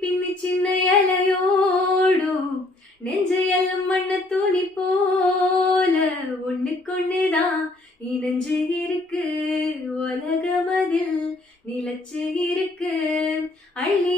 பின்னி சின்ன இலையோடும் நெஞ்சையெல்லாம் மண்ண துணி போல ஒண்ணுக்கொண்ணுதான் இணைஞ்சு இருக்கு உலகமதில் நிலச்சு இருக்கு அள்ளி